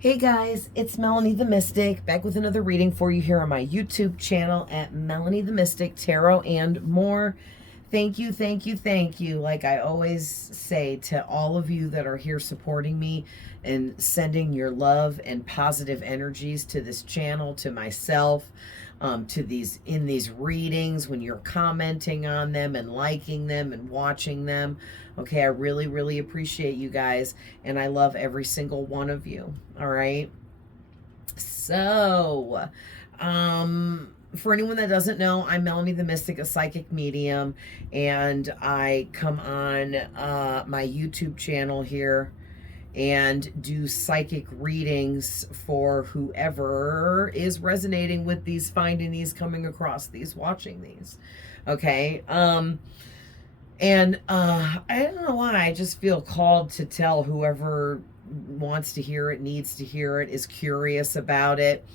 Hey guys, it's Melanie the Mystic, back with another reading for you here on my YouTube channel at Melanie the Mystic, Tarot and more. Thank you, thank you, thank you. Like I always say to all of you that are here supporting me and sending your love and positive energies to this channel, to myself, to these readings, when you're commenting on them and liking them and watching them. Okay, I really, really appreciate you guys, and I love every single one of you. All right. So, for anyone that doesn't know, I'm Melanie the Mystic, a psychic medium, and I come on my YouTube channel here and do psychic readings for whoever is resonating with these, finding these, coming across these, watching these. Okay. I don't know why, I just feel called to tell whoever wants to hear it, needs to hear it, is curious about it,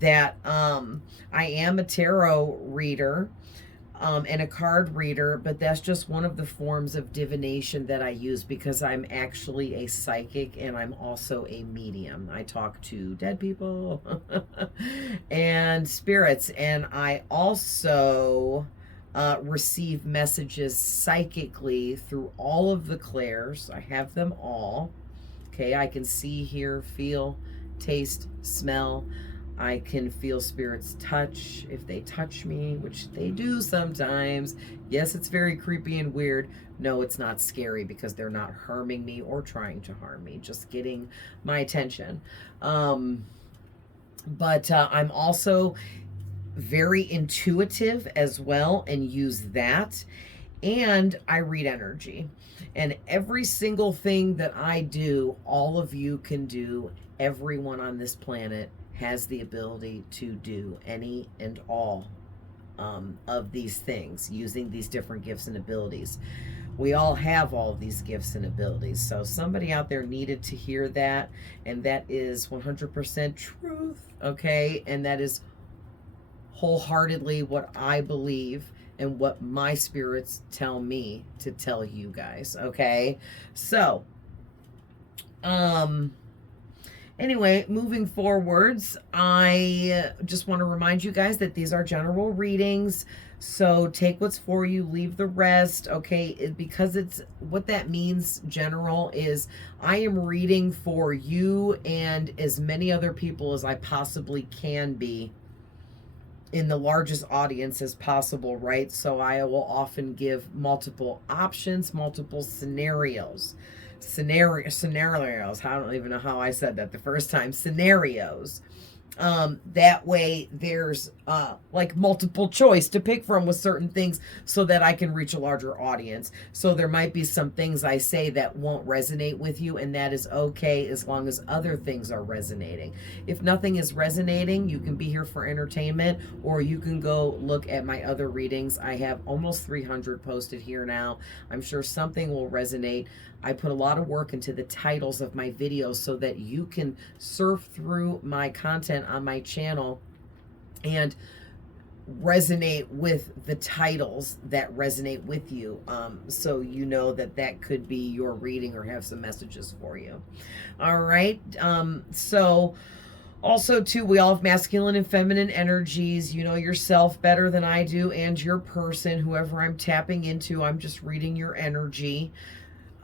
that I am a tarot reader and a card reader, but that's just one of the forms of divination that I use, because I'm actually a psychic and I'm also a medium. I talk to dead people and spirits, and I also receive messages psychically through all of the clairs. I have them all. Okay, I can see, hear, feel, taste, smell. I can feel spirits touch if they touch me, which they do sometimes. Yes, it's very creepy and weird. No, it's not scary, because they're not harming me or trying to harm me, just getting my attention. But I'm also very intuitive as well, and use that. And I read energy. And every single thing that I do, all of you can do. Everyone on this planet has the ability to do any and all of these things, using these different gifts and abilities. We all have all of these gifts and abilities. So somebody out there needed to hear that, and that is 100% truth, okay? And that is wholeheartly what I believe and what my spirits tell me to tell you guys, okay? So, anyway, moving forwards, I just want to remind you guys that these are general readings. So take what's for you, leave the rest, okay? Because it's, what that means, general, is I am reading for you and as many other people as I possibly can be, in the largest audience as possible, right? So I will often give multiple options, multiple scenarios. Scenarios. I don't even know how I said that the first time. Scenarios. That way there's like multiple choice to pick from with certain things, so that I can reach a larger audience. So there might be some things I say that won't resonate with you, and that is okay, as long as other things are resonating. If nothing is resonating, you can be here for entertainment, or you can go look at my other readings. I have almost 300 posted here now. I'm sure something will resonate. I put a lot of work into the titles of my videos so that you can surf through my content on my channel and resonate with the titles that resonate with you, so you know that that could be your reading or have some messages for you. All right. So also too, we all have masculine and feminine energies. You know yourself better than I do, and your person, whoever I'm tapping into. I'm just reading your energy.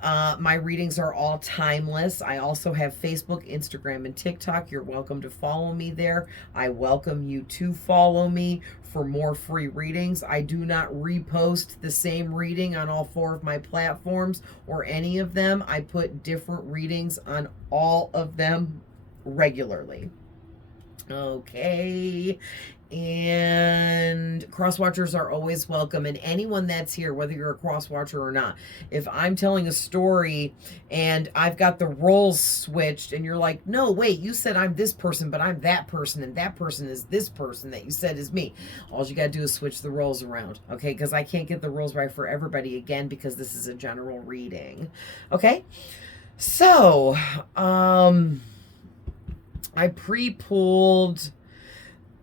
My readings are all timeless. I also have Facebook, Instagram, and TikTok. You're welcome to follow me there. I welcome you to follow me for more free readings. I do not repost the same reading on all 4 of my platforms or any of them. I put different readings on all of them regularly. Okay. And cross watchers are always welcome, and anyone that's here, whether you're a cross watcher or not. If I'm telling a story and I've got the roles switched, and you're like, no, wait, you said I'm this person, but I'm that person, and that person is this person that you said is me. All you gotta do is switch the roles around, okay? Because I can't get the roles right for everybody, again, because this is a general reading. Okay, so, I pre-pulled,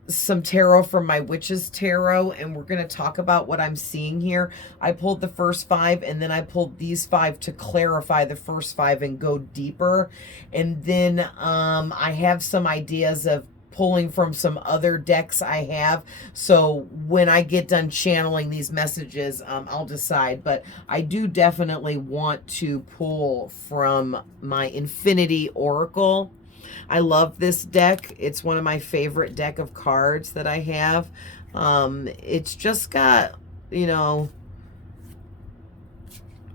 some tarot from my Witch's Tarot, and we're going to talk about what I'm seeing here. I pulled the first 5, and then I pulled these 5 to clarify the first 5 and go deeper. And then I have some ideas of pulling from some other decks I have. So when I get done channeling these messages, I'll decide. But I do definitely want to pull from my Infinity Oracle. I love this deck. It's one of my favorite deck of cards that I have. It's just got, you know,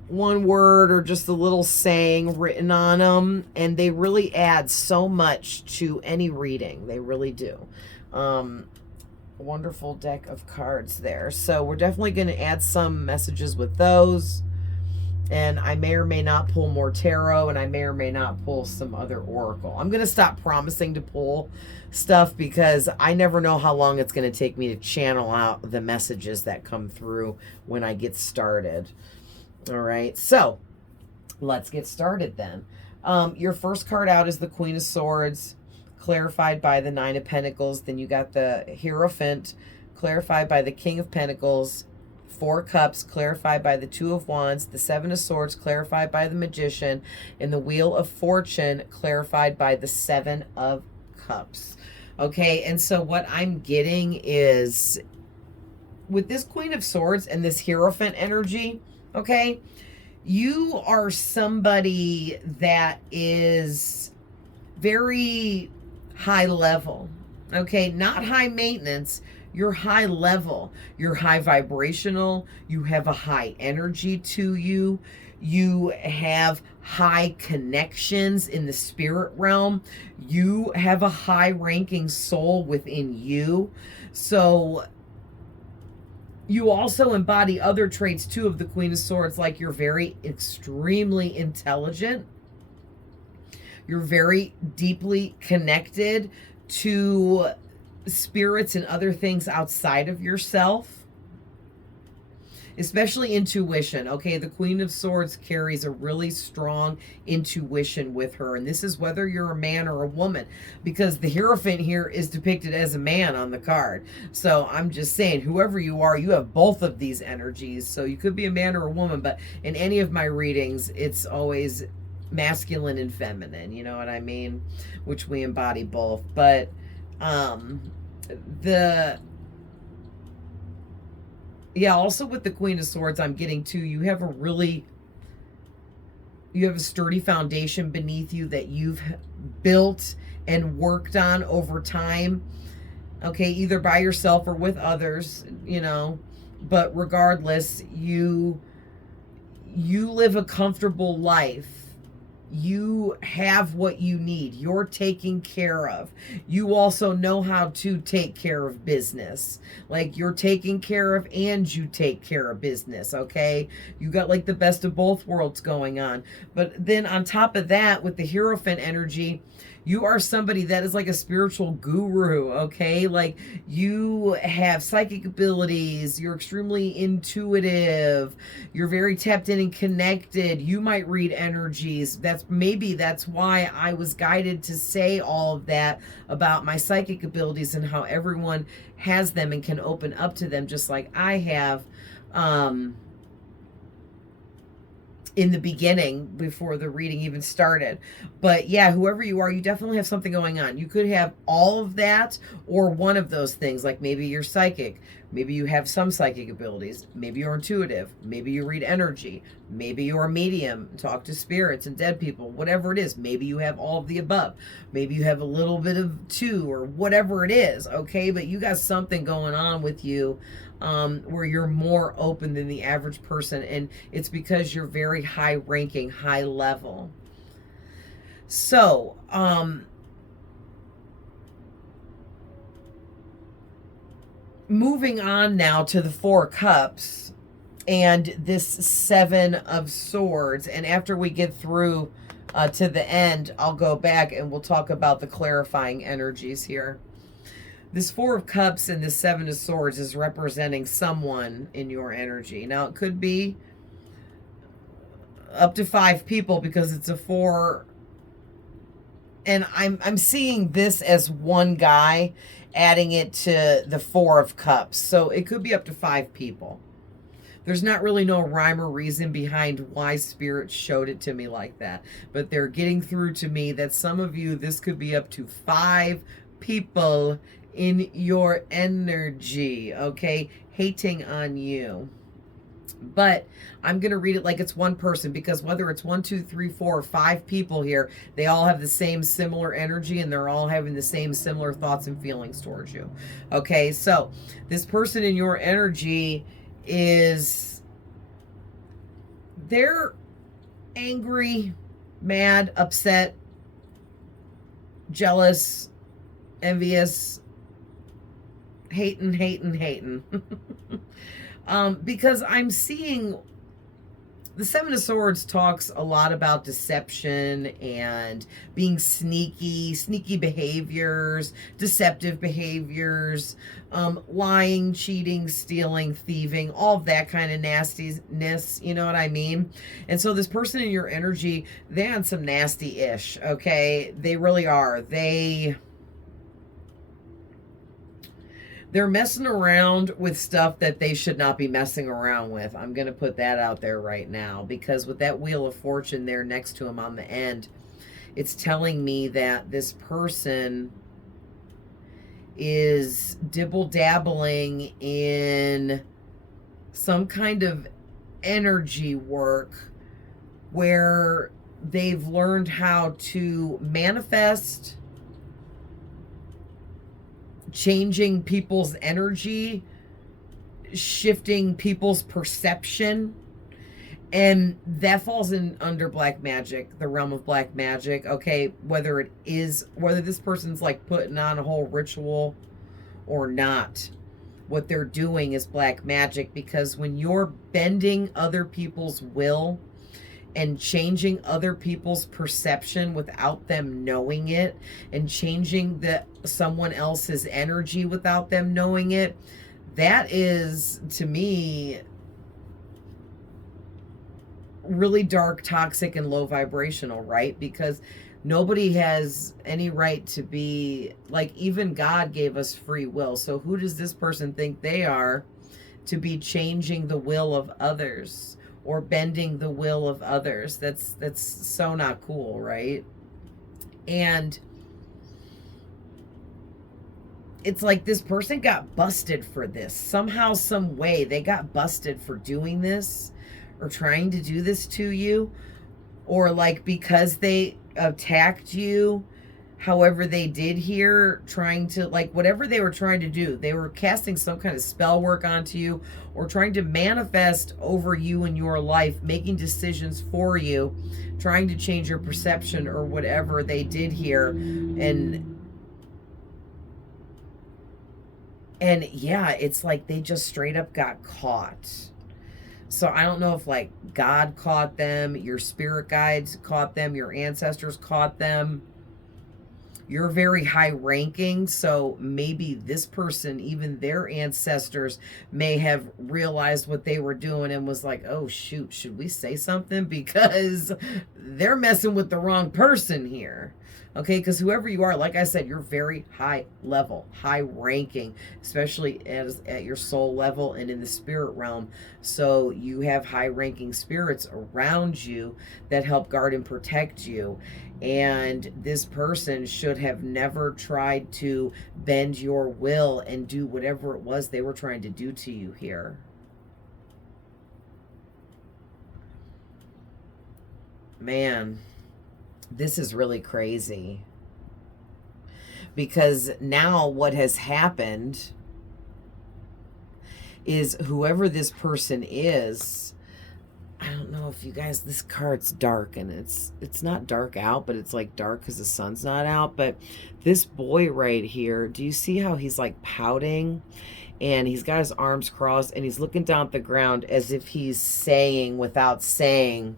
one word or just a little saying written on them, and they really add so much to any reading. They really do. Wonderful deck of cards there. So we're definitely going to add some messages with those. And I may or may not pull more tarot, and I may or may not pull some other oracle. I'm going to stop promising to pull stuff because I never know how long it's going to take me to channel out the messages that come through when I get started. All right, so let's get started then. Your first card out is the Queen of Swords, clarified by the Nine of Pentacles. Then you got the Hierophant, clarified by the King of Pentacles. 4 Cups, clarified by the Two of Wands. The Seven of Swords, clarified by the Magician. And the Wheel of Fortune, clarified by the Seven of Cups. Okay, and so what I'm getting is, with this Queen of Swords and this Hierophant energy, okay, you are somebody that is very high level, okay, not high maintenance. You're high level, you're high vibrational, you have a high energy to you, you have high connections in the spirit realm, you have a high ranking soul within you. So you also embody other traits too of the Queen of Swords, like you're very extremely intelligent, you're very deeply connected to spirits and other things outside of yourself, especially intuition. Okay, the Queen of Swords carries a really strong intuition with her, and this is whether you're a man or a woman, because the Hierophant here is depicted as a man on the card. So I'm just saying, whoever you are, you have both of these energies. So you could be a man or a woman, but in any of my readings, it's always masculine and feminine, you know what I mean, which we embody both. But also with the Queen of Swords, I'm getting to, you have a sturdy foundation beneath you that you've built and worked on over time, okay, either by yourself or with others, you know, but regardless, you live a comfortable life. You have what you need. You're taken care of. You also know how to take care of business. Like, you're taken care of and you take care of business, okay? You got like the best of both worlds going on. But then on top of that, with the Hierophant energy, you are somebody that is like a spiritual guru, okay? Like, you have psychic abilities, you're extremely intuitive, you're very tapped in and connected, you might read energies. That's why I was guided to say all of that about my psychic abilities and how everyone has them and can open up to them just like I have. In the beginning, before the reading even started. But yeah, whoever you are, you definitely have something going on. You could have all of that or one of those things, like maybe you're psychic, maybe you have some psychic abilities, maybe you're intuitive, maybe you read energy, maybe you're a medium, talk to spirits and dead people, whatever it is. Maybe you have all of the above, maybe you have a little bit of two, or whatever it is, okay? But you got something going on with you where you're more open than the average person, and it's because you're very high ranking, high level. So moving on now to the 4 Cups and this 7 of Swords, and after we get through to the end, I'll go back and we'll talk about the clarifying energies here. This 4 of Cups and this 7 of Swords is representing someone in your energy. Now, it could be up to 5 people because it's a 4 And I'm seeing this as one guy adding it to the Four of Cups. So it could be up to 5 people. There's not really no rhyme or reason behind why Spirit showed it to me like that. But they're getting through to me that some of you, this could be up to 5 people in your energy, okay? Hating on you. But I'm going to read it like it's one person, because whether it's 1, 2, 3, 4, or 5 people here, they all have the same similar energy and they're all having the same similar thoughts and feelings towards you. Okay, so this person in your energy they're angry, mad, upset, jealous, envious, hating. Because I'm seeing the Seven of Swords talks a lot about deception and being sneaky behaviors, deceptive behaviors, lying, cheating, stealing, thieving, all of that kind of nastiness, you know what I mean? And so this person in your energy, they're on some nasty-ish, okay? They really are. They're messing around with stuff that they should not be messing around with. I'm going to put that out there right now, because with that Wheel of Fortune there next to him on the end, it's telling me that this person is dibble-dabbling in some kind of energy work where they've learned how to manifest, changing people's energy, shifting people's perception, and that falls in under black magic, the realm of black magic. Okay, whether this person's like putting on a whole ritual or not, what they're doing is black magic, because when you're bending other people's will and changing other people's perception without them knowing it, and changing someone else's energy without them knowing it, that is, to me, really dark, toxic, and low vibrational, right? Because nobody has any right to be, like, even God gave us free will. So who does this person think they are to be changing the will of others or bending the will of others? That's so not cool, right? And it's like this person got busted for this. Somehow, some way, they got busted for doing this or trying to do this to you, or like because they attacked you however they did here, trying to, like, whatever they were trying to do, they were casting some kind of spell work onto you or trying to manifest over you in your life, making decisions for you, trying to change your perception or whatever they did here. And yeah, it's like they just straight up got caught. So I don't know if like God caught them, your spirit guides caught them, your ancestors caught them. You're very high ranking, so maybe this person, even their ancestors, may have realized what they were doing and was like, oh shoot, should we say something? Because they're messing with the wrong person here. Okay, because whoever you are, like I said, you're very high level, high ranking, especially at your soul level and in the spirit realm. So you have high ranking spirits around you that help guard and protect you. And this person should have never tried to bend your will and do whatever it was they were trying to do to you here. Man, this is really crazy. Because now what has happened is whoever this person is, I don't know if you guys, this card's dark, and it's not dark out, but it's like dark because the sun's not out. But this boy right here, do you see how he's like pouting and he's got his arms crossed and he's looking down at the ground as if he's saying without saying,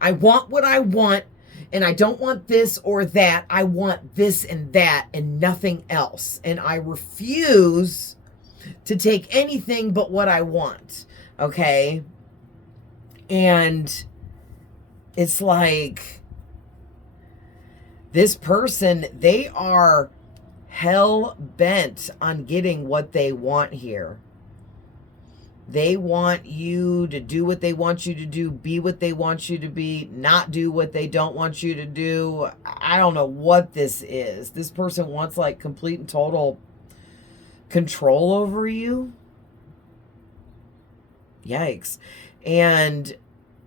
I want what I want, and I don't want this or that. I want this and that and nothing else. And I refuse to take anything but what I want. Okay? And it's like This person, they are hell bent on getting what they want here. They want you to do what they want you to do, be what they want you to be, not do what they don't want you to do. I don't know what this is. This person wants like complete and total control over you. Yikes. And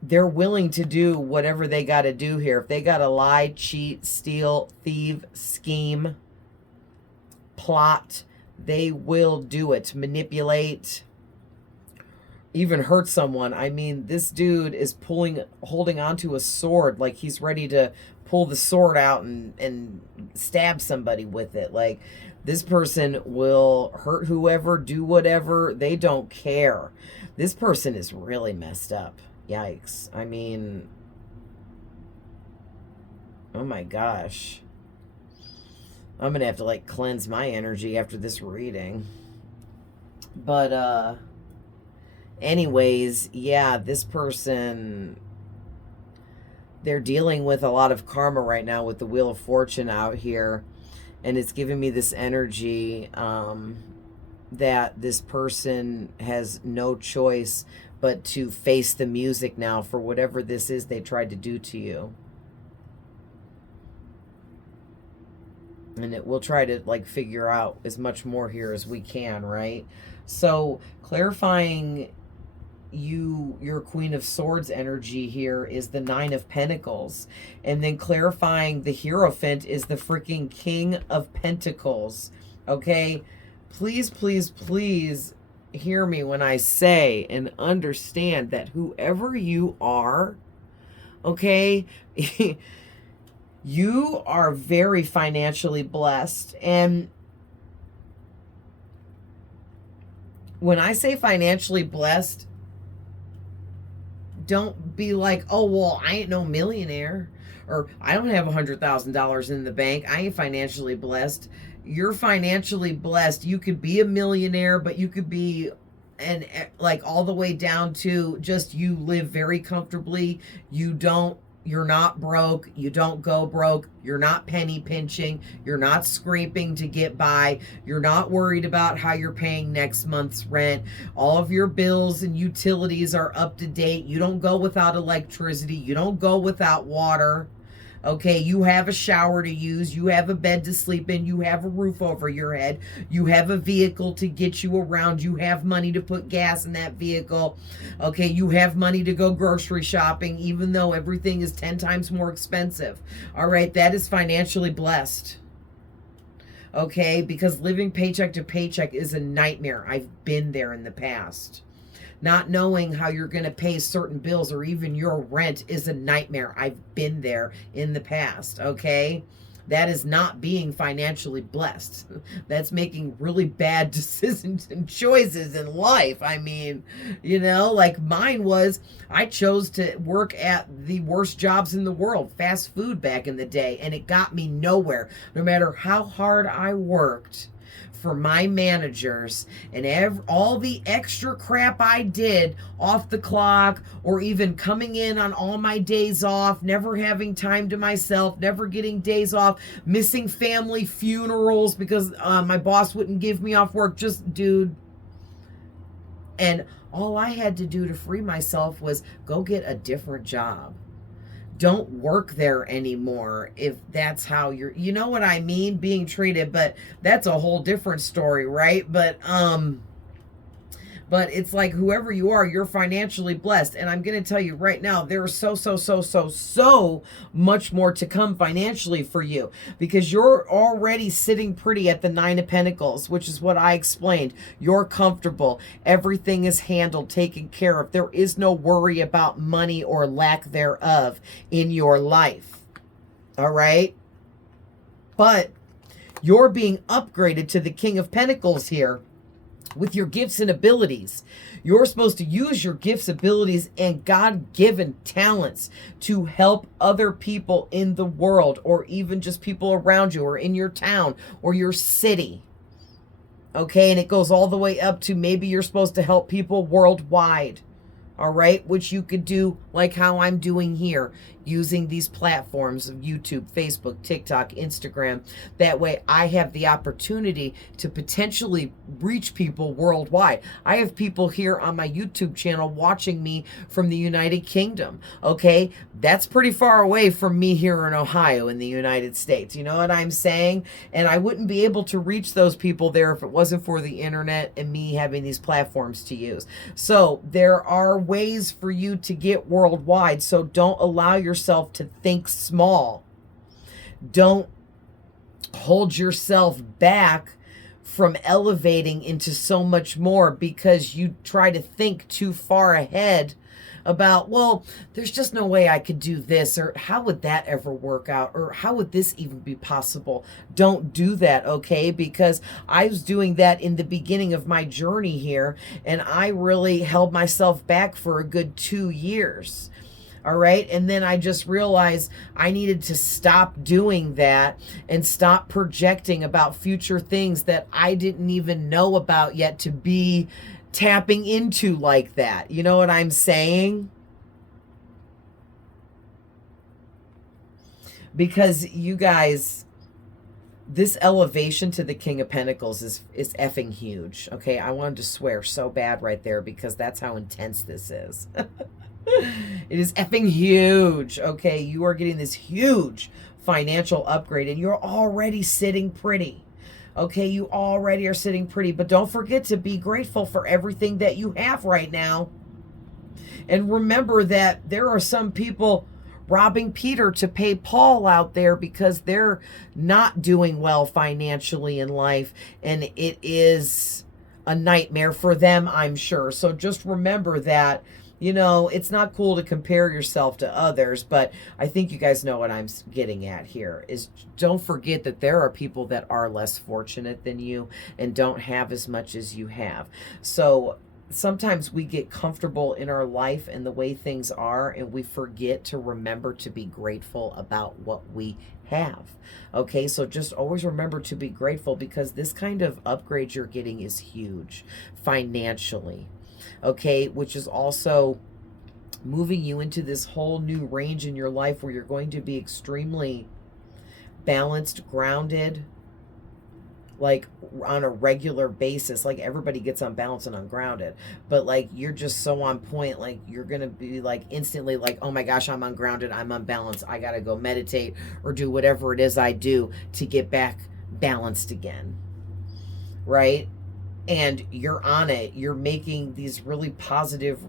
they're willing to do whatever they got to do here. If they got to lie, cheat, steal, thieve, scheme, plot, they will do it. Manipulate, even hurt someone. I mean, this dude is holding onto a sword like he's ready to pull the sword out and stab somebody with it. Like, this person will hurt whoever, do whatever. They don't care. This person is really messed up. Yikes. I mean, oh my gosh. I'm going to have to like cleanse my energy after this reading. But, anyways, yeah, this person, they're dealing with a lot of karma right now with the Wheel of Fortune out here. And it's giving me this energy that this person has no choice but to face the music now for whatever this is they tried to do to you. And we'll try to like figure out as much more here as we can, right? So clarifying your Queen of Swords energy here is the Nine of Pentacles. And then clarifying the Hierophant is the freaking King of Pentacles. Okay? Please, please, please hear me when I say and understand that whoever you are, okay, you are very financially blessed. And when I say financially blessed, don't be like, oh, well, I ain't no millionaire, or I don't have $100,000 in the bank. I ain't financially blessed. You're financially blessed. You could be a millionaire, but you could be and like all the way down to just you live very comfortably. You're not broke. You don't go broke. You're not penny pinching. You're not scraping to get by. You're not worried about how you're paying next month's rent. All of your bills and utilities are up to date. You don't go without electricity. You don't go without water. Okay, you have a shower to use, you have a bed to sleep in, you have a roof over your head, you have a vehicle to get you around, you have money to put gas in that vehicle. Okay, you have money to go grocery shopping, even though everything is 10 times more expensive. All right, that is financially blessed. Okay, because living paycheck to paycheck is a nightmare. I've been there in the past. Not knowing how you're going to pay certain bills or even your rent is a nightmare. I've been there in the past, okay? That is not being financially blessed. That's making really bad decisions and choices in life. I mean, you know, like mine was, I chose to work at the worst jobs in the world, fast food back in the day, and it got me nowhere. No matter how hard I worked for my managers and all the extra crap I did off the clock, or even coming in on all my days off, never having time to myself, never getting days off, missing family funerals because my boss wouldn't give me off work, just dude. And all I had to do to free myself was go get a different job. Don't work there anymore if that's how you know what I mean, being treated. But that's a whole different story, right? But it's like whoever you are, you're financially blessed. And I'm going to tell you right now, there's so much more to come financially for you, because you're already sitting pretty at the Nine of Pentacles, which is what I explained. You're comfortable. Everything is handled, taken care of. There is no worry about money or lack thereof in your life. All right? But you're being upgraded to the King of Pentacles here with your gifts and abilities. You're supposed to use your gifts, abilities, and God-given talents to help other people in the world, or even just people around you, or in your town, or your city. Okay, and it goes all the way up to maybe you're supposed to help people worldwide. All right, which you could do like how I'm doing here, using these platforms of YouTube, Facebook, TikTok, Instagram. That way I have the opportunity to potentially reach people worldwide. I have people here on my YouTube channel watching me from the United Kingdom. Okay, that's pretty far away from me here in Ohio in the United States. You know what I'm saying? And I wouldn't be able to reach those people there if it wasn't for the internet and me having these platforms to use. So there are ways for you to get worldwide. So don't allow yourself to think small. Don't hold yourself back from elevating into so much more because you try to think too far ahead about, well, there's just no way I could do this, or how would that ever work out, or how would this even be possible? Don't do that, okay? Because I was doing that in the beginning of my journey here, and I really held myself back for a good 2 years. All right. And then I just realized I needed to stop doing that and stop projecting about future things that I didn't even know about yet to be tapping into like that. You know what I'm saying? Because you guys, this elevation to the King of Pentacles is effing huge. Okay. I wanted to swear so bad right there because that's how intense this is. It is effing huge. Okay, you are getting this huge financial upgrade and you're already sitting pretty. Okay, you already are sitting pretty, but don't forget to be grateful for everything that you have right now. And remember that there are some people robbing Peter to pay Paul out there because they're not doing well financially in life, and it is a nightmare for them, I'm sure. So just remember that. You know, it's not cool to compare yourself to others, but I think you guys know what I'm getting at here is don't forget that there are people that are less fortunate than you and don't have as much as you have. So sometimes we get comfortable in our life and the way things are, and we forget to remember to be grateful about what we have. Okay, so just always remember to be grateful because this kind of upgrade you're getting is huge financially. Okay, which is also moving you into this whole new range in your life where you're going to be extremely balanced, grounded, like on a regular basis. Like everybody gets unbalanced and ungrounded, but like you're just so on point. Like you're gonna be like instantly like, oh my gosh, I'm ungrounded, I'm unbalanced, I gotta go meditate or do whatever it is I do to get back balanced again, right? And you're on it. You're making these really positive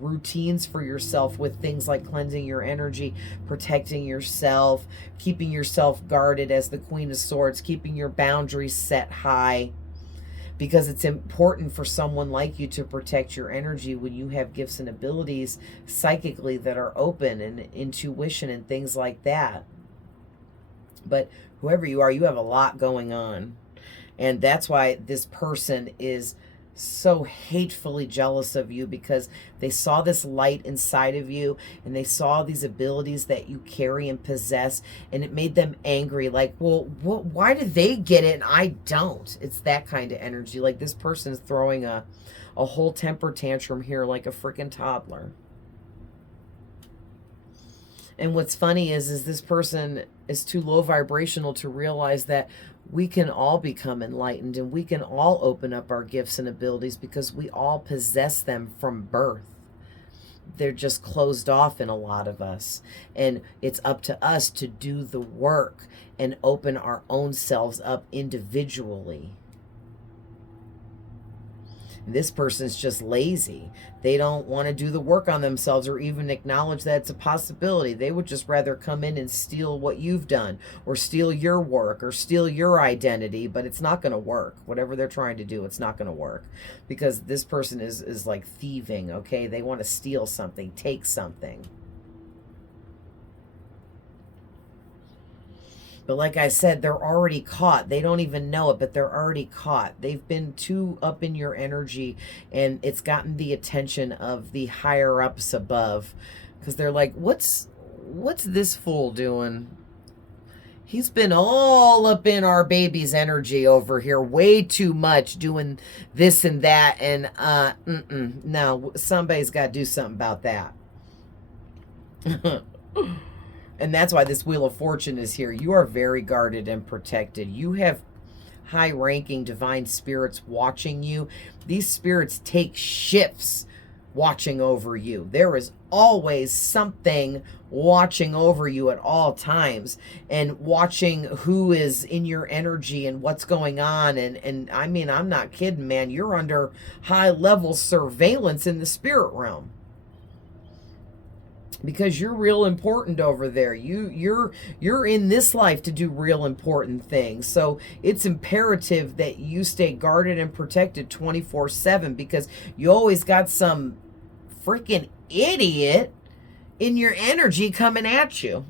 routines for yourself with things like cleansing your energy, protecting yourself, keeping yourself guarded as the Queen of Swords, keeping your boundaries set high, because it's important for someone like you to protect your energy when you have gifts and abilities psychically that are open, and intuition and things like that. But whoever you are, you have a lot going on. And that's why this person is so hatefully jealous of you, because they saw this light inside of you and they saw these abilities that you carry and possess, and it made them angry. Like, well, why do they get it and I don't? It's that kind of energy. Like this person's throwing a whole temper tantrum here like a freaking toddler. And what's funny is this person is too low vibrational to realize that we can all become enlightened and we can all open up our gifts and abilities because we all possess them from birth. They're just closed off in a lot of us. And it's up to us to do the work and open our own selves up individually. This person's just lazy. They don't want to do the work on themselves or even acknowledge that it's a possibility. They would just rather come in and steal what you've done or steal your work or steal your identity, but it's not going to work. Whatever they're trying to do, it's not going to work, because this person is like thieving, okay? They want to steal something, take something. But like I said, they're already caught. They don't even know it, but they're already caught. They've been too up in your energy, and it's gotten the attention of the higher ups above, because they're like, what's this fool doing? He's been all up in our baby's energy over here, way too much, doing this and that, and no, somebody's got to do something about that. And that's why this Wheel of Fortune is here. You are very guarded and protected. You have high-ranking divine spirits watching you. These spirits take shifts watching over you. There is always something watching over you at all times and watching who is in your energy and what's going on. And I mean, I'm not kidding, man. You're under high-level surveillance in the spirit realm, because you're real important over there. You're in this life to do real important things. So it's imperative that you stay guarded and protected 24/7, because you always got some freaking idiot in your energy coming at you.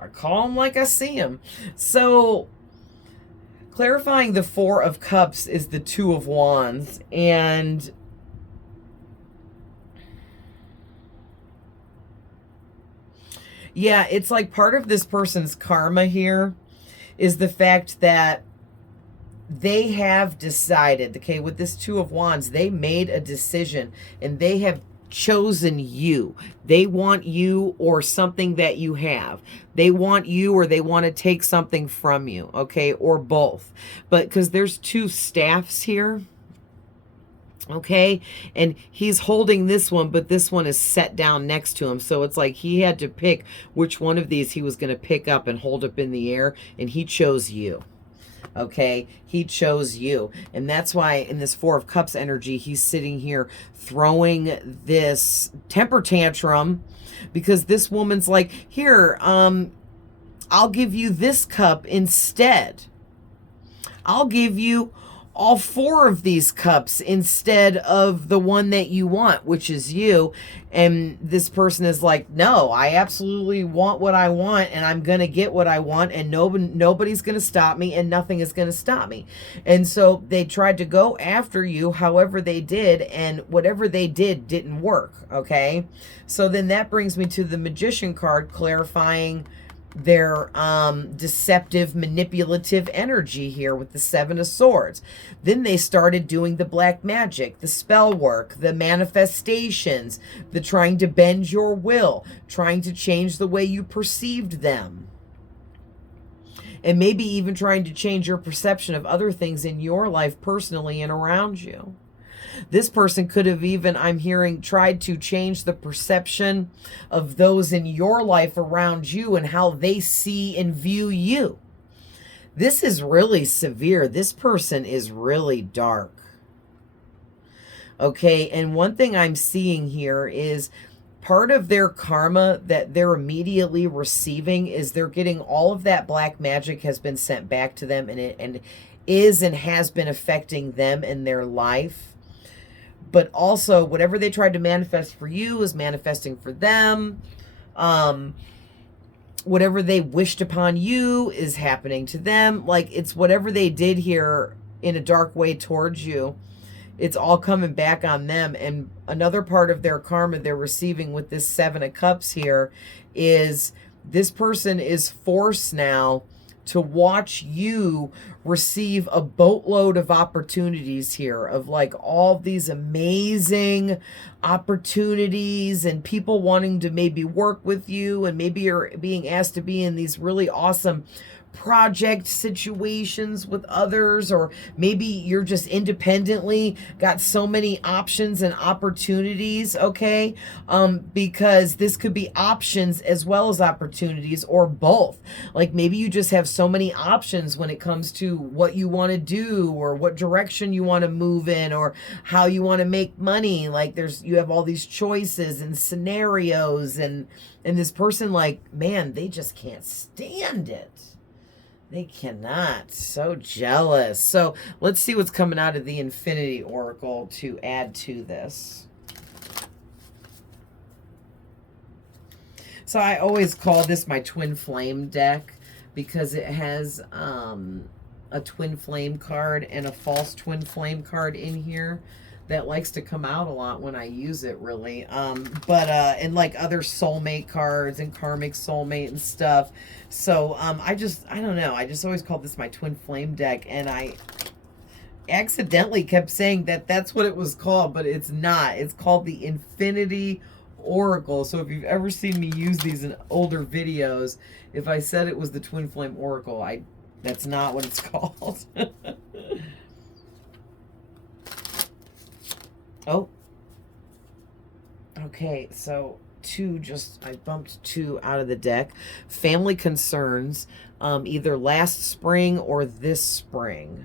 I call them like I see them. So clarifying the Four of Cups is the Two of Wands. And yeah, it's like part of this person's karma here is the fact that they have decided, okay, with this Two of Wands, they made a decision and they have chosen you. They want you or something that you have. They want you or they want to take something from you, okay, or both. But because there's two staffs here, okay, and he's holding this one, but this one is set down next to him. So it's like he had to pick which one of these he was going to pick up and hold up in the air, and he chose you. Okay, he chose you. And that's why in this Four of Cups energy, he's sitting here throwing this temper tantrum, because this woman's like, here, I'll give you this cup instead. I'll give you all four of these cups instead of the one that you want, which is you. And this person is like, no, I absolutely want what I want, and I'm going to get what I want, and nobody's going to stop me, and nothing is going to stop me. And so they tried to go after you however they did, and whatever they did didn't work, okay? So then that brings me to the Magician card, clarifying their deceptive, manipulative energy here with the Seven of Swords. Then they started doing the black magic, the spell work, the manifestations, the trying to bend your will, trying to change the way you perceived them, and maybe even trying to change your perception of other things in your life personally and around you. This person could have even, I'm hearing, tried to change the perception of those in your life around you and how they see and view you. This is really severe. This person is really dark. Okay, and one thing I'm seeing here is part of their karma that they're immediately receiving is they're getting all of that black magic has been sent back to them, and it is and has been affecting them in their life. But also, whatever they tried to manifest for you is manifesting for them. Whatever they wished upon you is happening to them. Like, it's whatever they did here in a dark way towards you, it's all coming back on them. And another part of their karma they're receiving with this Seven of Cups here is this person is forced now to watch you receive a boatload of opportunities here, of like all these amazing opportunities and people wanting to maybe work with you, and maybe you're being asked to be in these really awesome project situations with others, or maybe you're just independently got so many options and opportunities, okay? Because this could be options as well as opportunities, or both. Like maybe you just have so many options when it comes to what you want to do, or what direction you want to move in, or how you want to make money. Like you have all these choices and scenarios, and this person, like, man, they just can't stand it. They cannot. So jealous. So let's see what's coming out of the Infinity Oracle to add to this. So I always call this my twin flame deck, because it has a twin flame card and a false twin flame card in here that likes to come out a lot when I use it, really. And like other soulmate cards and karmic soulmate and stuff. So I don't know. I just always call this my twin flame deck. And accidentally kept saying that that's what it was called, but it's not. It's called the Infinity Oracle. So if you've ever seen me use these in older videos, if I said it was the Twin Flame Oracle, that's not what it's called. Oh, okay, so I bumped two out of the deck. Family concerns, either last spring or this spring.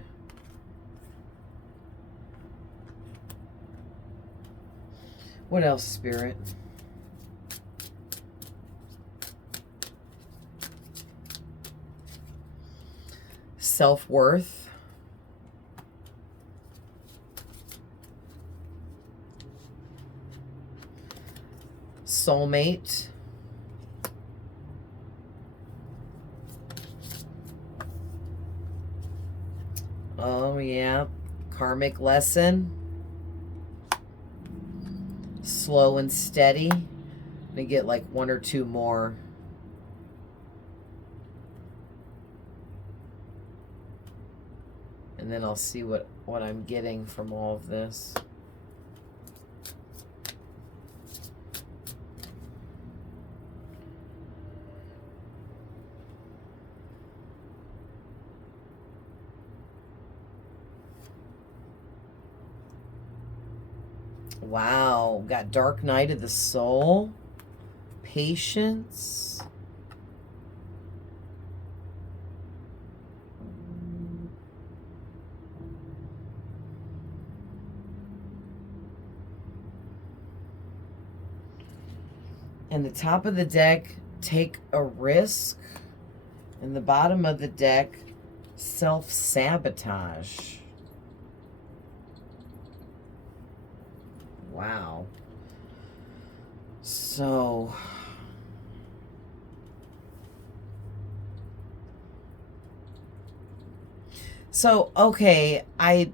What else, Spirit? Self-worth. Soulmate. Oh, yeah. Karmic lesson. Slow and steady. I'm gonna get like one or two more. And then I'll see what I'm getting from all of this. Wow, got Dark Night of the Soul, Patience, and the top of the deck, Take a Risk, and the bottom of the deck, Self-Sabotage. Wow. So okay, I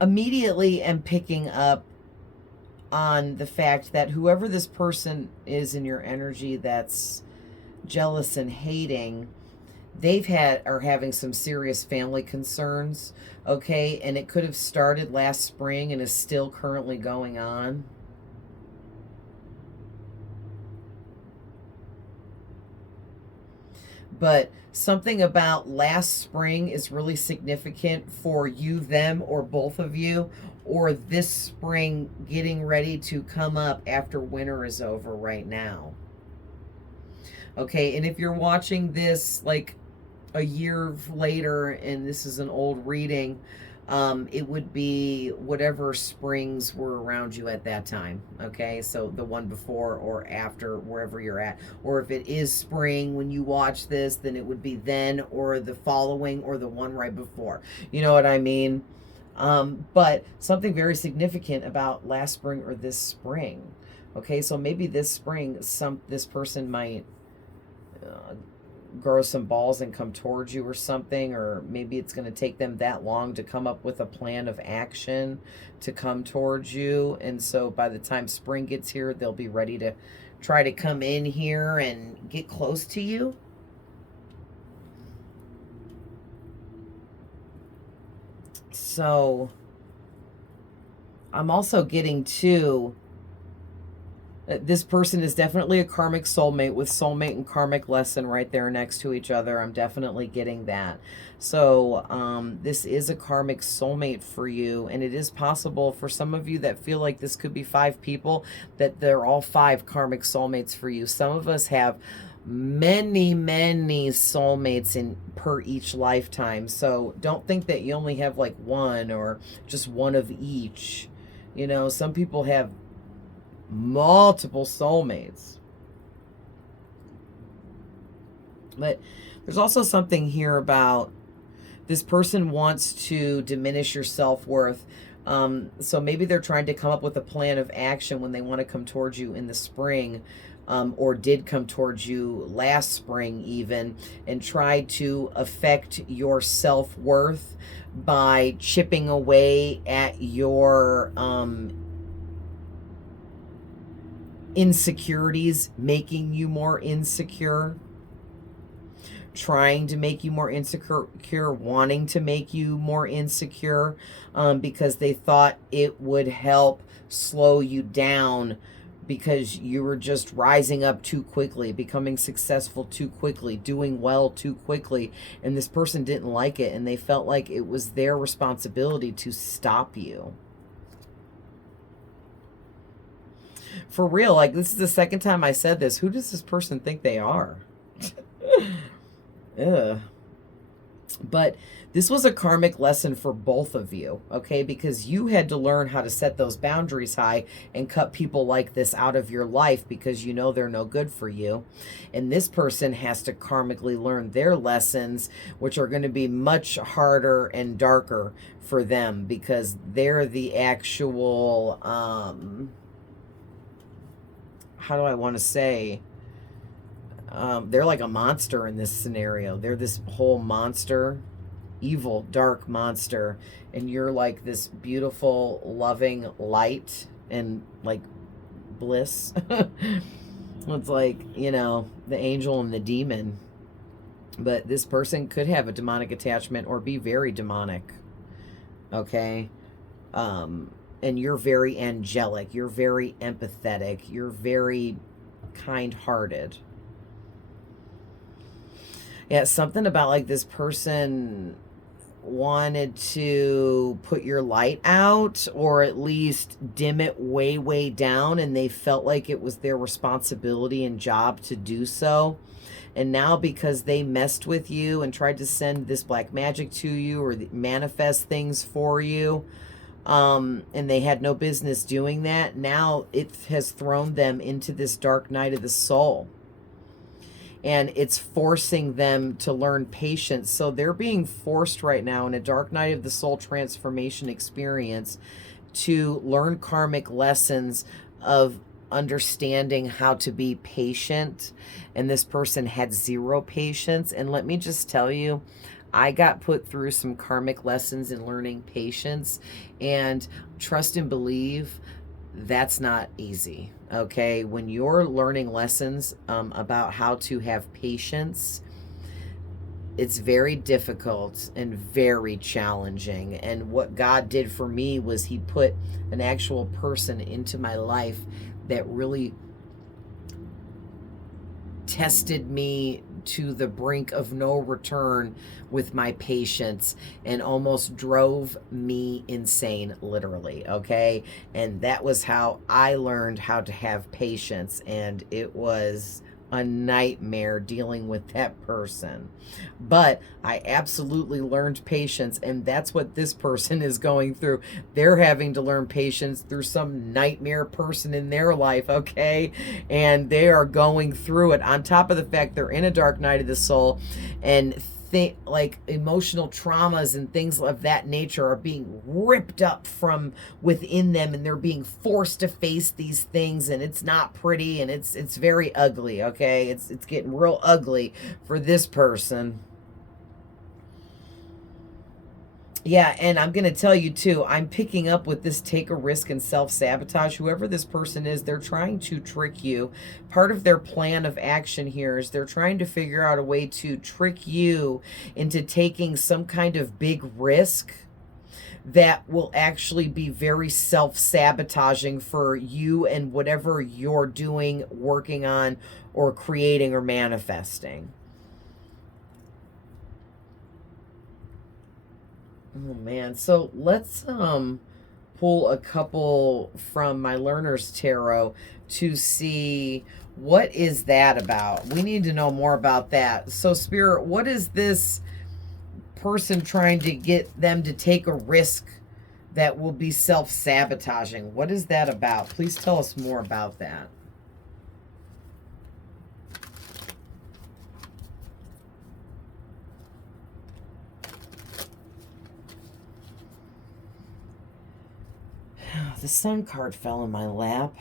immediately am picking up on the fact that whoever this person is in your energy that's jealous and hating, are having some serious family concerns, okay? And it could have started last spring and is still currently going on. But something about last spring is really significant for you, them, or both of you, or this spring getting ready to come up after winter is over right now. Okay, and if you're watching this like a year later and this is an old reading, it would be whatever springs were around you at that time. Okay, so the one before or after, wherever you're at. Or if it is spring when you watch this, then it would be then or the following or the one right before. You know what I mean? But something very significant about last spring or this spring. Okay, so maybe this spring this person might grow some balls and come towards you or something, or maybe it's going to take them that long to come up with a plan of action to come towards you. And so by the time spring gets here, they'll be ready to try to come in here and get close to you. So I'm also getting to this person is definitely a karmic soulmate, with soulmate and karmic lesson right there next to each other. I'm definitely getting that. So this is a karmic soulmate for you, and it is possible for some of you that feel like this could be 5 people, that they're all 5 karmic soulmates for you. Some of us have many soulmates in per each lifetime, so don't think that you only have like one or just one of each. You know, some people have multiple soulmates. But there's also something here about this person wants to diminish your self-worth. So maybe they're trying to come up with a plan of action when they want to come towards you in the spring, or did come towards you last spring even, and try to affect your self-worth by chipping away at your insecurities, making you more insecure, trying to make you more insecure, wanting to make you more insecure, because they thought it would help slow you down because you were just rising up too quickly, becoming successful too quickly, doing well too quickly. And this person didn't like it, and they felt like it was their responsibility to stop you. For real, like, this is the second time I said this. Who does this person think they are? Ugh. But this was a karmic lesson for both of you, okay? Because you had to learn how to set those boundaries high and cut people like this out of your life because you know they're no good for you. And this person has to karmically learn their lessons, which are going to be much harder and darker for them because they're the actual, how do I want to say? They're like a monster in this scenario. They're this whole monster, evil, dark monster. And you're like this beautiful, loving light and like bliss. It's like, you know, the angel and the demon. But this person could have a demonic attachment or be very demonic. Okay? And you're very angelic. You're very empathetic. You're very kind-hearted. Yeah, something about like this person wanted to put your light out or at least dim it way, way down, and they felt like it was their responsibility and job to do so. And now because they messed with you and tried to send this black magic to you or manifest things for you, and they had no business doing that, now it has thrown them into this dark night of the soul. And it's forcing them to learn patience. So they're being forced right now in a dark night of the soul transformation experience to learn karmic lessons of understanding how to be patient. And this person had zero patience. And let me just tell you, I got put through some karmic lessons in learning patience. And trust and believe, that's not easy. Okay, when you're learning lessons about how to have patience, it's very difficult and very challenging. And what God did for me was he put an actual person into my life that really tested me to the brink of no return with my patience and almost drove me insane, literally, okay? And that was how I learned how to have patience, and it was a nightmare dealing with that person. But I absolutely learned patience, and that's what this person is going through. They're having to learn patience through some nightmare person in their life, okay? And they are going through it on top of the fact they're in a dark night of the soul, and like emotional traumas and things of that nature are being ripped up from within them, and they're being forced to face these things, and it's not pretty, and it's very ugly, okay? It's getting real ugly for this person. Yeah, and I'm going to tell you too, I'm picking up with this take a risk and self-sabotage. Whoever this person is, they're trying to trick you. Part of their plan of action here is they're trying to figure out a way to trick you into taking some kind of big risk that will actually be very self-sabotaging for you and whatever you're doing, working on, or creating or manifesting. Oh man, so let's pull a couple from my learner's tarot to see what is that about. We need to know more about that. So Spirit, what is this person trying to get them to take a risk that will be self-sabotaging? What is that about? Please tell us more about that. The Sun card fell in my lap.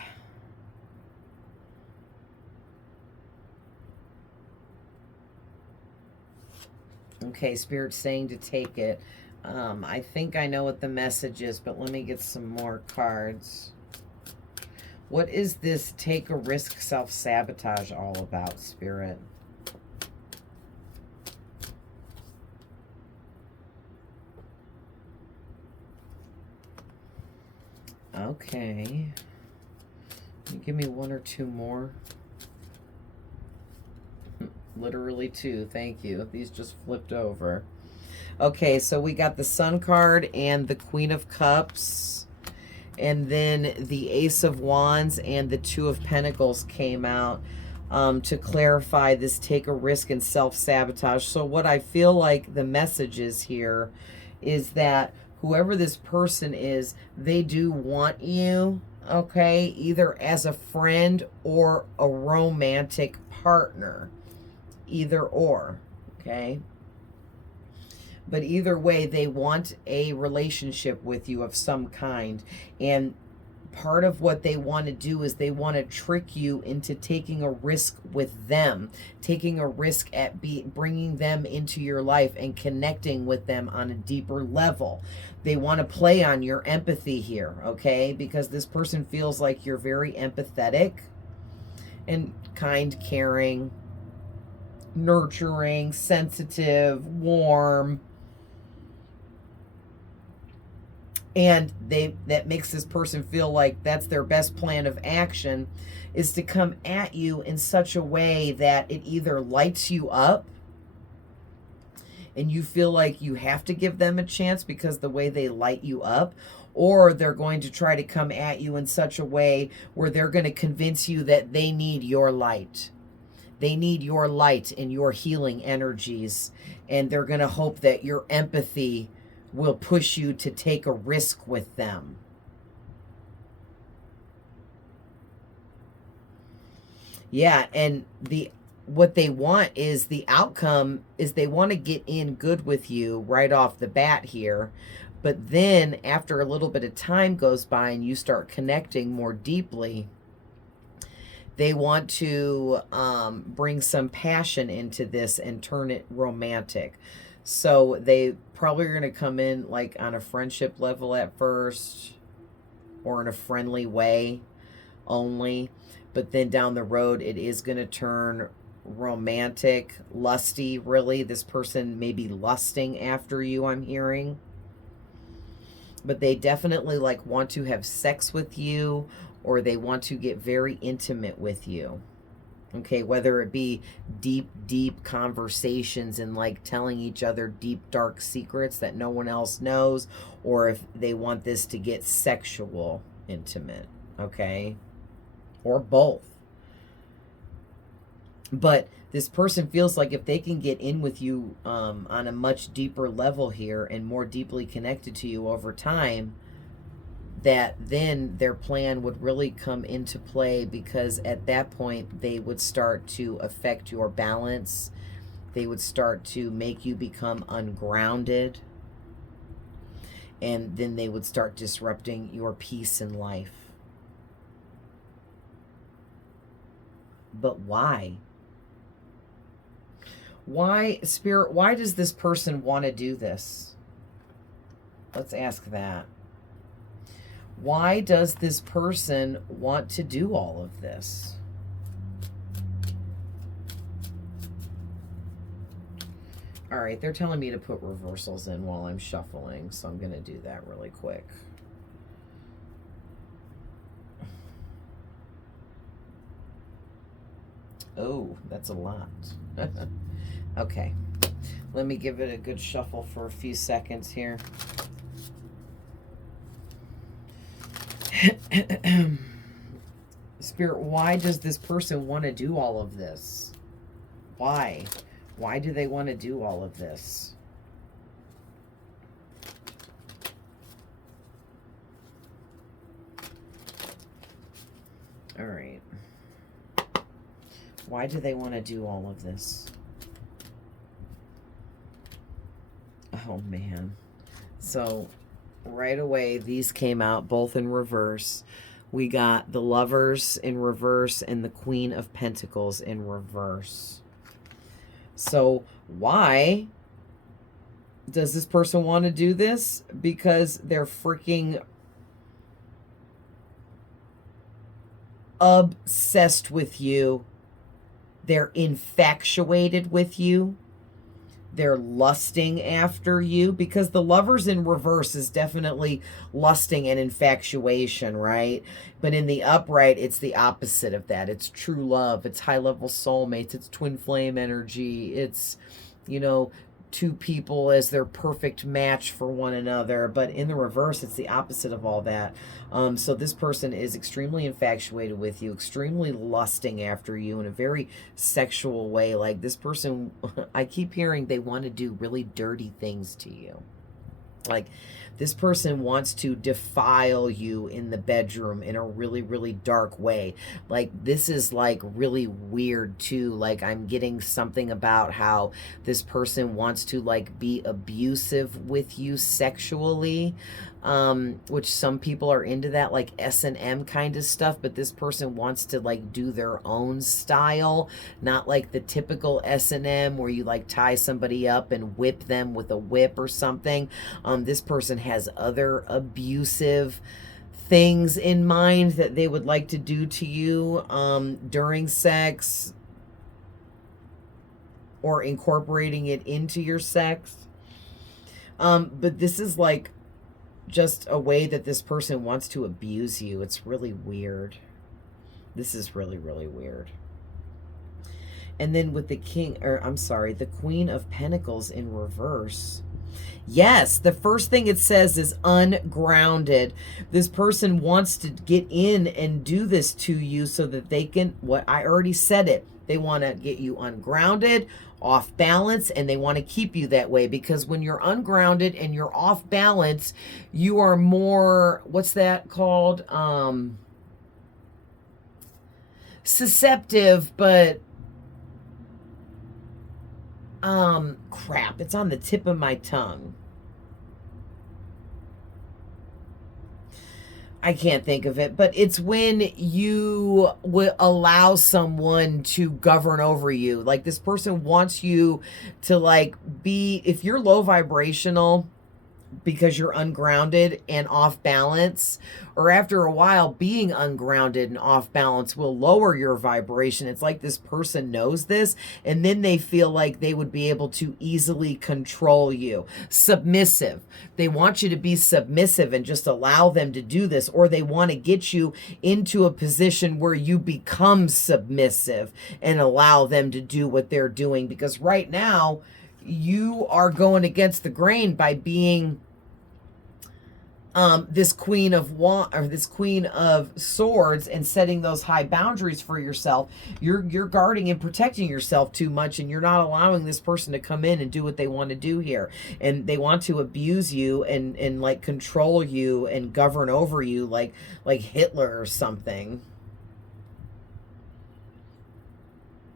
Okay, Spirit's saying to take it. I think I know what the message is, but let me get some more cards. What is this take a risk self-sabotage all about, Spirit? Okay. Can you give me one or two more? Literally two. Thank you. These just flipped over. Okay, so we got the Sun card and the Queen of Cups. And then the Ace of Wands and the Two of Pentacles came out to clarify this take a risk and self-sabotage. So what I feel like the message is here is that whoever this person is, they do want you, okay, either as a friend or a romantic partner. Either or, okay? But either way, they want a relationship with you of some kind. And part of what they want to do is they want to trick you into taking a risk with them, taking a risk at bringing them into your life and connecting with them on a deeper level. They want to play on your empathy here, okay? Because this person feels like you're very empathetic and kind, caring, nurturing, sensitive, warm. And that makes this person feel like that's their best plan of action, is to come at you in such a way that it either lights you up and you feel like you have to give them a chance because the way they light you up, or they're going to try to come at you in such a way where they're going to convince you that they need your light. They need your light and your healing energies, and they're going to hope that your empathy will push you to take a risk with them. Yeah, and what they want is the outcome is they want to get in good with you right off the bat here. But then after a little bit of time goes by and you start connecting more deeply, they want to bring some passion into this and turn it romantic. So they probably are going to come in like on a friendship level at first, or in a friendly way only. But then down the road, it is going to turn romantic, lusty, really. This person may be lusting after you, I'm hearing. But they definitely like want to have sex with you, or they want to get very intimate with you. Okay, whether it be deep conversations and like telling each other deep, dark secrets that no one else knows, or if they want this to get sexual, intimate, okay? Or both. But this person feels like if they can get in with you on a much deeper level here and more deeply connected to you over time, that then their plan would really come into play, because at that point they would start to affect your balance. They would start to make you become ungrounded, and then they would start disrupting your peace in life. But why? Why, Spirit, why does this person want to do this? Let's ask that. Why does this person want to do all of this? All right, they're telling me to put reversals in while I'm shuffling, so I'm going to do that really quick. Oh, that's a lot. Okay, let me give it a good shuffle for a few seconds here. Spirit, why does this person want to do all of this? Why? Why do they want to do all of this? All right. Why do they want to do all of this? Oh, man. So right away, these came out both in reverse. We got the Lovers in reverse and the Queen of Pentacles in reverse. So why does this person want to do this? Because they're freaking obsessed with you. They're infatuated with you. they're lusting after you, because the Lovers in reverse is definitely lusting and infatuation, right? But in the upright, it's the opposite of that. It's true love. It's high-level soulmates. It's twin flame energy. It's, you know, two people as their perfect match for one another. But in the reverse, it's the opposite of all that. So this person is extremely infatuated with you, extremely lusting after you in a very sexual way. Like this person, I keep hearing they want to do really dirty things to you. Like this person wants to defile you in the bedroom in a really, really dark way. Like this is like really weird too. Like I'm getting something about how this person wants to like be abusive with you sexually, which some people are into that, like S&M kind of stuff, but this person wants to like do their own style, not like the typical S&M where you like tie somebody up and whip them with a whip or something. This person has other abusive things in mind that they would like to do to you during sex, or incorporating it into your sex. But this is like just a way that this person wants to abuse you. It's really weird. This is really, really weird. And then with the the Queen of Pentacles in reverse. Yes, the first thing it says is ungrounded. This person wants to get in and do this to you so that they can, what I already said it, they want to get you ungrounded, off balance, and they want to keep you that way, because when you're ungrounded and you're off balance, you are more, what's that called? Susceptible, but crap, it's on the tip of my tongue. I can't think of it, but it's when you will allow someone to govern over you. Like this person wants you to like be, if you're low vibrational because you're ungrounded and off balance, or after a while being ungrounded and off balance will lower your vibration. It's like this person knows this, and then they feel like they would be able to easily control you. Submissive. They want you to be submissive and just allow them to do this, or they want to get you into a position where you become submissive and allow them to do what they're doing, because right now you are going against the grain by being this Queen of Swords and setting those high boundaries for yourself. You're guarding and protecting yourself too much, and you're not allowing this person to come in and do what they want to do here. And they want to abuse you and like control you and govern over you like Hitler or something.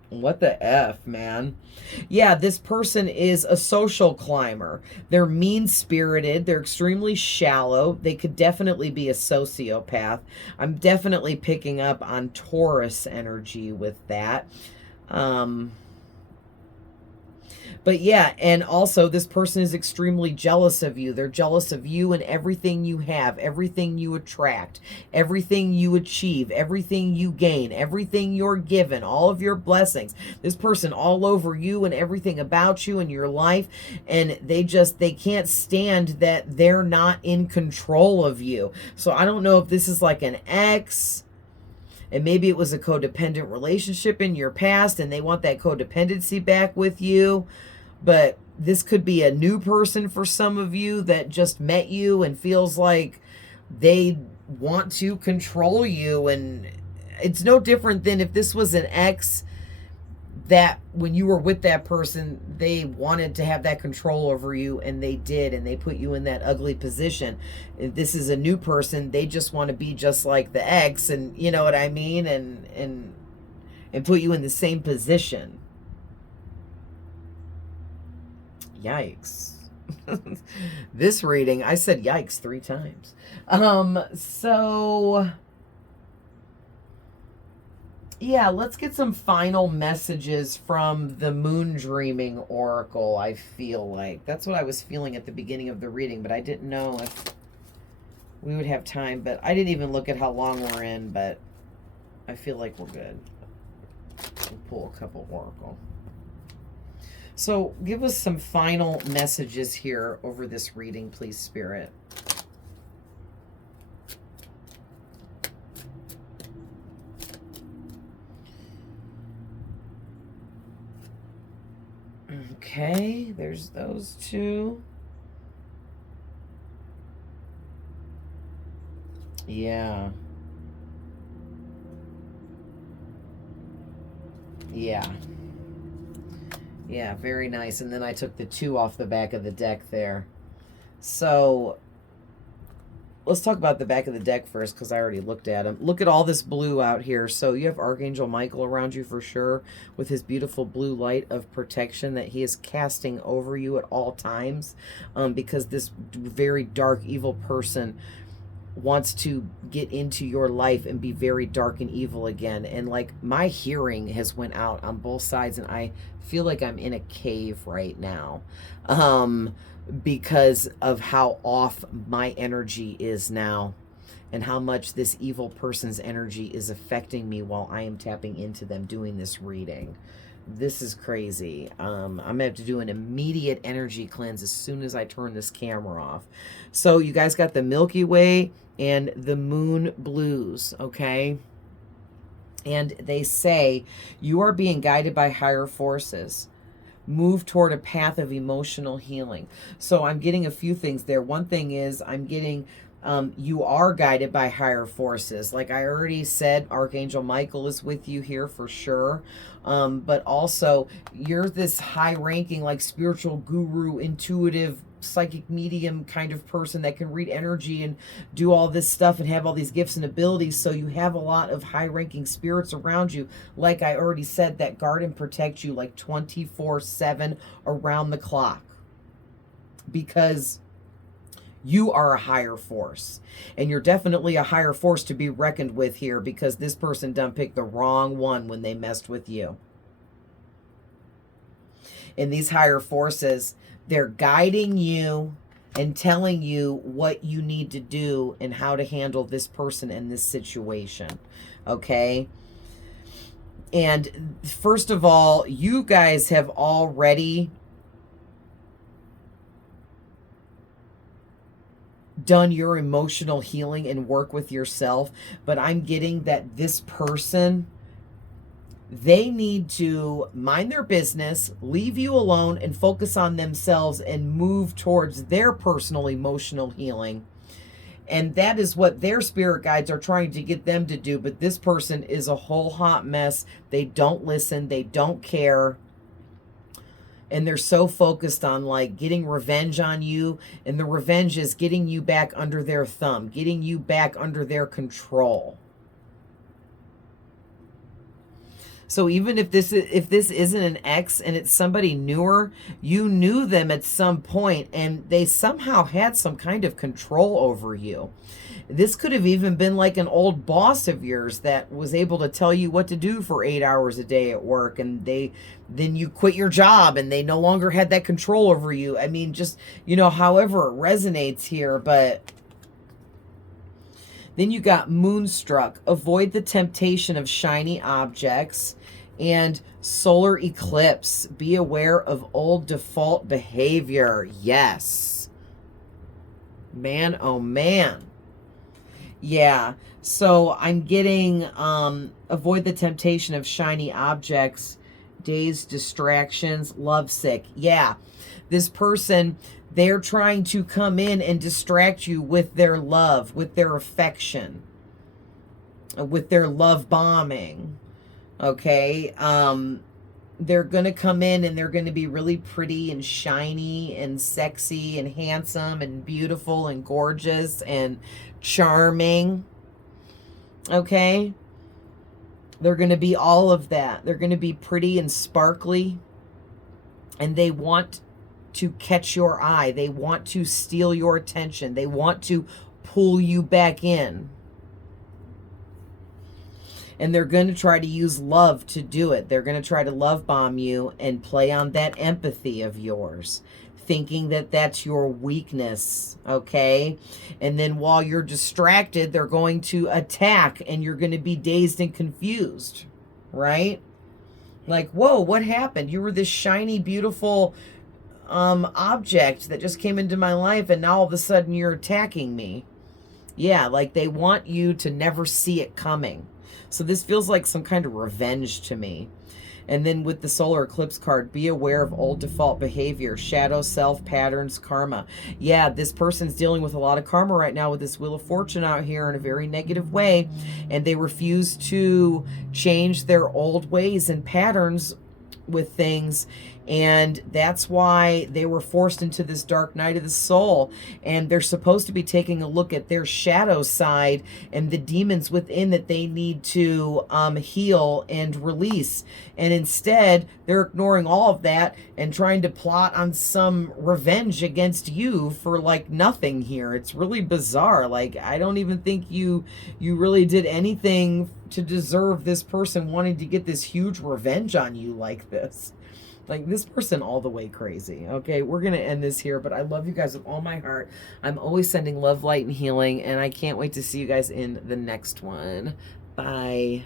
What the F, man? Yeah, this person is a social climber. They're mean-spirited. They're extremely shallow. They could definitely be a sociopath. I'm definitely picking up on Taurus energy with that. But yeah, and also this person is extremely jealous of you. They're jealous of you and everything you have, everything you attract, everything you achieve, everything you gain, everything you're given, all of your blessings. This person all over you and everything about you and your life, and they can't stand that they're not in control of you. So I don't know if this is like an ex, and maybe it was a codependent relationship in your past and they want that codependency back with you. But this could be a new person for some of you that just met you and feels like they want to control you. And it's no different than if this was an ex that when you were with that person, they wanted to have that control over you, and they did, and they put you in that ugly position. If this is a new person, they just want to be just like the ex, and you know what I mean, and put you in the same position. Yikes. This reading, I said yikes 3 times. So yeah, let's get some final messages from the Moon Dreaming Oracle, I feel like. That's what I was feeling at the beginning of the reading, but I didn't know if we would have time. But I didn't even look at how long we're in, but I feel like we're good. We'll pull a couple Oracle. So give us some final messages here over this reading, please, Spirit. Okay, there's those two. Yeah. Yeah. Yeah, very nice. And then I took the 2 off the back of the deck there. So let's talk about the back of the deck first, because I already looked at them. Look at all this blue out here. So you have Archangel Michael around you for sure, with his beautiful blue light of protection that he is casting over you at all times, because this very dark, evil person wants to get into your life and be very dark and evil again. And like, my hearing has went out on both sides, and I feel like I'm in a cave right now, because of how off my energy is now, and how much this evil person's energy is affecting me while I am tapping into them doing this reading. This is crazy. I'm gonna have to do an immediate energy cleanse as soon as I turn this camera off. So you guys got the Milky Way and the Moon Blues, okay? And they say you are being guided by higher forces. Move toward a path of emotional healing. So I'm getting a few things there. One thing is I'm getting you are guided by higher forces. Like I already said, Archangel Michael is with you here for sure. But also you're this high ranking, like spiritual guru, intuitive, psychic medium kind of person that can read energy and do all this stuff and have all these gifts and abilities. So you have a lot of high ranking spirits around you. Like I already said, that guard and protect you like 24/7 around the clock, because you are a higher force, and you're definitely a higher force to be reckoned with here, because this person done picked the wrong one when they messed with you. And these higher forces, they're guiding you and telling you what you need to do and how to handle this person in this situation. Okay? And first of all, you guys have already done your emotional healing and work with yourself, but I'm getting that this person, they need to mind their business, leave you alone, and focus on themselves and move towards their personal emotional healing. And that is what their spirit guides are trying to get them to do. But this person is a whole hot mess. They don't listen. They don't care. And they're so focused on like getting revenge on you. And the revenge is getting you back under their thumb, getting you back under their control. So even if this isn't an ex and it's somebody newer, you knew them at some point and they somehow had some kind of control over you. This could have even been like an old boss of yours that was able to tell you what to do for 8 hours a day at work, and then you quit your job and they no longer had that control over you. I mean, just, however it resonates here. But then you got Moonstruck. Avoid the temptation of shiny objects. And solar eclipse. Be aware of old default behavior. Yes. Man, oh man. Yeah. So I'm getting avoid the temptation of shiny objects, dazed distractions, lovesick. Yeah. This person, they're trying to come in and distract you with their love, with their affection, with their love bombing. Okay? They're going to come in and they're going to be really pretty and shiny and sexy and handsome and beautiful and gorgeous and charming. Okay? They're going to be all of that. They're going to be pretty and sparkly. And they want to catch your eye. They want to steal your attention. They want to pull you back in. And they're going to try to use love to do it. They're going to try to love bomb you and play on that empathy of yours, thinking that that's your weakness, okay? And then while you're distracted, they're going to attack and you're going to be dazed and confused, right? Like, whoa, what happened? You were this shiny, beautiful object that just came into my life, and now all of a sudden you're attacking me. Yeah, like they want you to never see it coming. So this feels like some kind of revenge to me. And then with the solar eclipse card, be aware of old default behavior, shadow self, patterns, karma. Yeah, this person's dealing with a lot of karma right now with this Wheel of Fortune out here in a very negative way. And they refuse to change their old ways and patterns with things, and that's why they were forced into this dark night of the soul. And they're supposed to be taking a look at their shadow side and the demons within that they need to heal and release, and instead they're ignoring all of that and trying to plot on some revenge against you for like nothing here. It's really bizarre. Like, I don't even think you really did anything to deserve this person wanting to get this huge revenge on you like this. Like, this person all the way crazy. Okay, we're going to end this here, but I love you guys with all my heart. I'm always sending love, light, and healing, and I can't wait to see you guys in the next one. Bye.